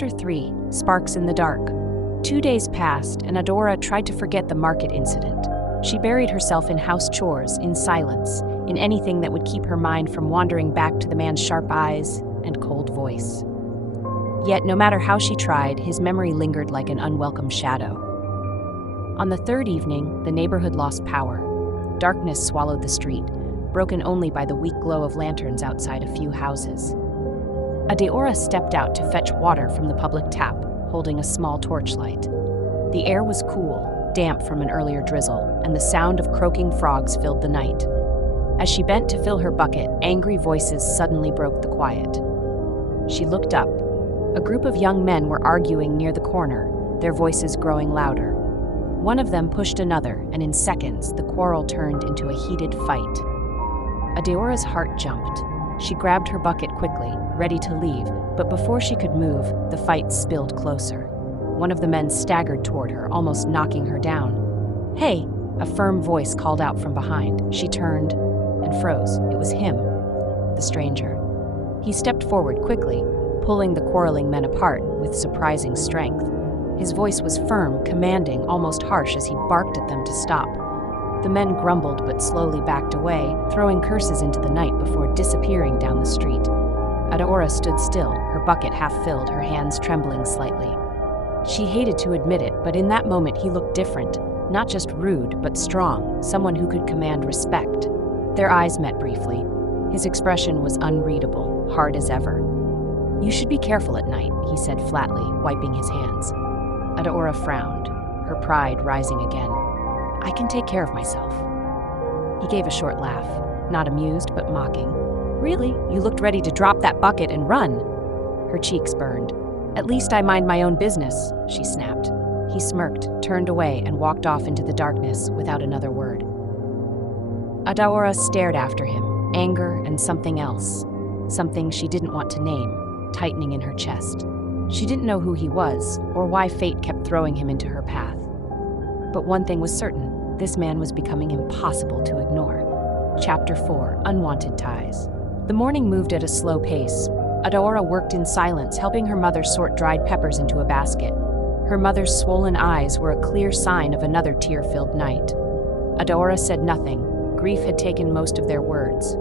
Chapter 3 Sparks in the Dark. 2 days passed, and Adora tried to forget the market incident. She buried herself in house chores, in silence, in anything that would keep her mind from wandering back to the man's sharp eyes and cold voice. Yet, no matter how she tried, his memory lingered like an unwelcome shadow. On the third evening, the neighborhood lost power. Darkness swallowed the street, broken only by the weak glow of lanterns outside a few houses. Adora stepped out to fetch water from the public tap, holding a small torchlight. The air was cool, damp from an earlier drizzle, and the sound of croaking frogs filled the night. As she bent to fill her bucket, angry voices suddenly broke the quiet. She looked up. A group of young men were arguing near the corner, their voices growing louder. One of them pushed another, and in seconds, the quarrel turned into a heated fight. Adeora's heart jumped. She grabbed her bucket quickly, ready to leave, but before she could move, the fight spilled closer. One of the men staggered toward her, almost knocking her down. "Hey!" A firm voice called out from behind. She turned and froze. It was him, the stranger. He stepped forward quickly, pulling the quarreling men apart with surprising strength. His voice was firm, commanding, almost harsh as he barked at them to stop. The men grumbled but slowly backed away, throwing curses into the night before disappearing down the street. Adora stood still, her bucket half filled, her hands trembling slightly. She hated to admit it, but in that moment he looked different. Not just rude, but strong, someone who could command respect. Their eyes met briefly. His expression was unreadable, hard as ever. "You should be careful at night," he said flatly, wiping his hands. Adora frowned, her pride rising again. "I can take care of myself." He gave a short laugh, not amused but mocking. "Really? You looked ready to drop that bucket and run." Her cheeks burned. "At least I mind my own business," she snapped. He smirked, turned away, and walked off into the darkness without another word. Adora stared after him, anger and something else, something she didn't want to name, tightening in her chest. She didn't know who he was, or why fate kept throwing him into her path. But one thing was certain, this man was becoming impossible to ignore. Chapter 4 Unwanted Ties. The morning moved at a slow pace. Adora worked in silence, helping her mother sort dried peppers into a basket. Her mother's swollen eyes were a clear sign of another tear-filled night. Adora said nothing. Grief had taken most of their words.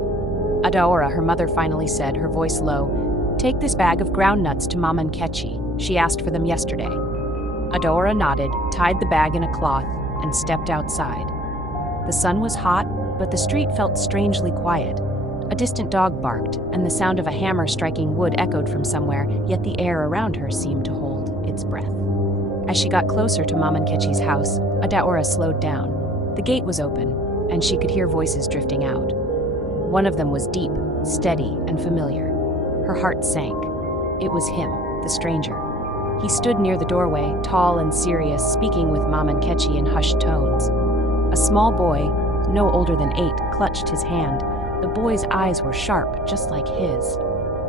"Adora," her mother finally said, her voice low, "take this bag of groundnuts to Mama Nkechi. She asked for them yesterday." Adora nodded, tied the bag in a cloth, and stepped outside. The sun was hot, but the street felt strangely quiet. A distant dog barked, and the sound of a hammer striking wood echoed from somewhere, yet the air around her seemed to hold its breath. As she got closer to Mama Nkechi's house, Adora slowed down. The gate was open, and she could hear voices drifting out. One of them was deep, steady, and familiar. Her heart sank. It was him, the stranger. He stood near the doorway, tall and serious, speaking with Mama Nkechi in hushed tones. A small boy, no older than 8, clutched his hand. The boy's eyes were sharp, just like his.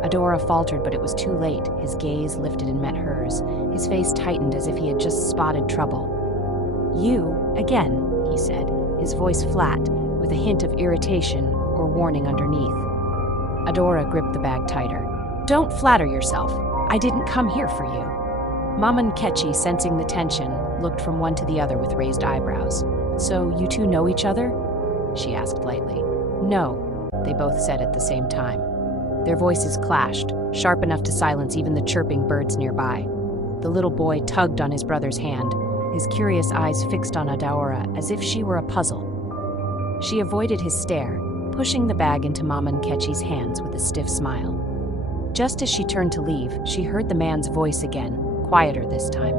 Adora faltered, but it was too late. His gaze lifted and met hers. His face tightened as if he had just spotted trouble. "You, again," he said, his voice flat, with a hint of irritation or warning underneath. Adora gripped the bag tighter. "Don't flatter yourself. I didn't come here for you." Mama Nkechi, sensing the tension, looked from one to the other with raised eyebrows. "So you two know each other?" she asked lightly. "No," they both said at the same time. Their voices clashed, sharp enough to silence even the chirping birds nearby. The little boy tugged on his brother's hand, his curious eyes fixed on Adora as if she were a puzzle. She avoided his stare, pushing the bag into Mama Nkechi's hands with a stiff smile. Just as she turned to leave, she heard the man's voice again, quieter this time.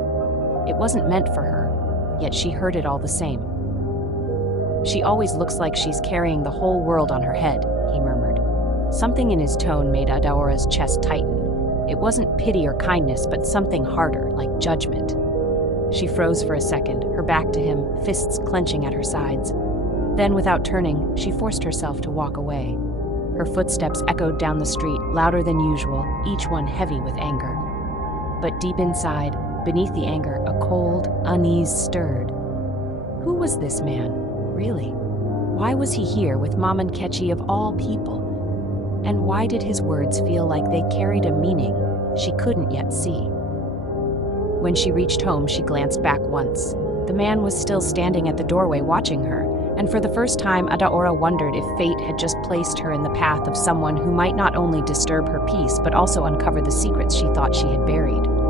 It wasn't meant for her, yet she heard it all the same. "She always looks like she's carrying the whole world on her head," he murmured. Something in his tone made Adora's chest tighten. It wasn't pity or kindness, but something harder, like judgment. She froze for a second, her back to him, fists clenching at her sides. Then, without turning, she forced herself to walk away. Her footsteps echoed down the street, louder than usual, each one heavy with anger. But deep inside, beneath the anger, a cold unease stirred. Who was this man, really? Why was he here with Mama Nkechi of all people? And why did his words feel like they carried a meaning she couldn't yet see? When she reached home, she glanced back once. The man was still standing at the doorway watching her, and for the first time, Adaora wondered if fate had just placed her in the path of someone who might not only disturb her peace but also uncover the secrets she thought she had buried.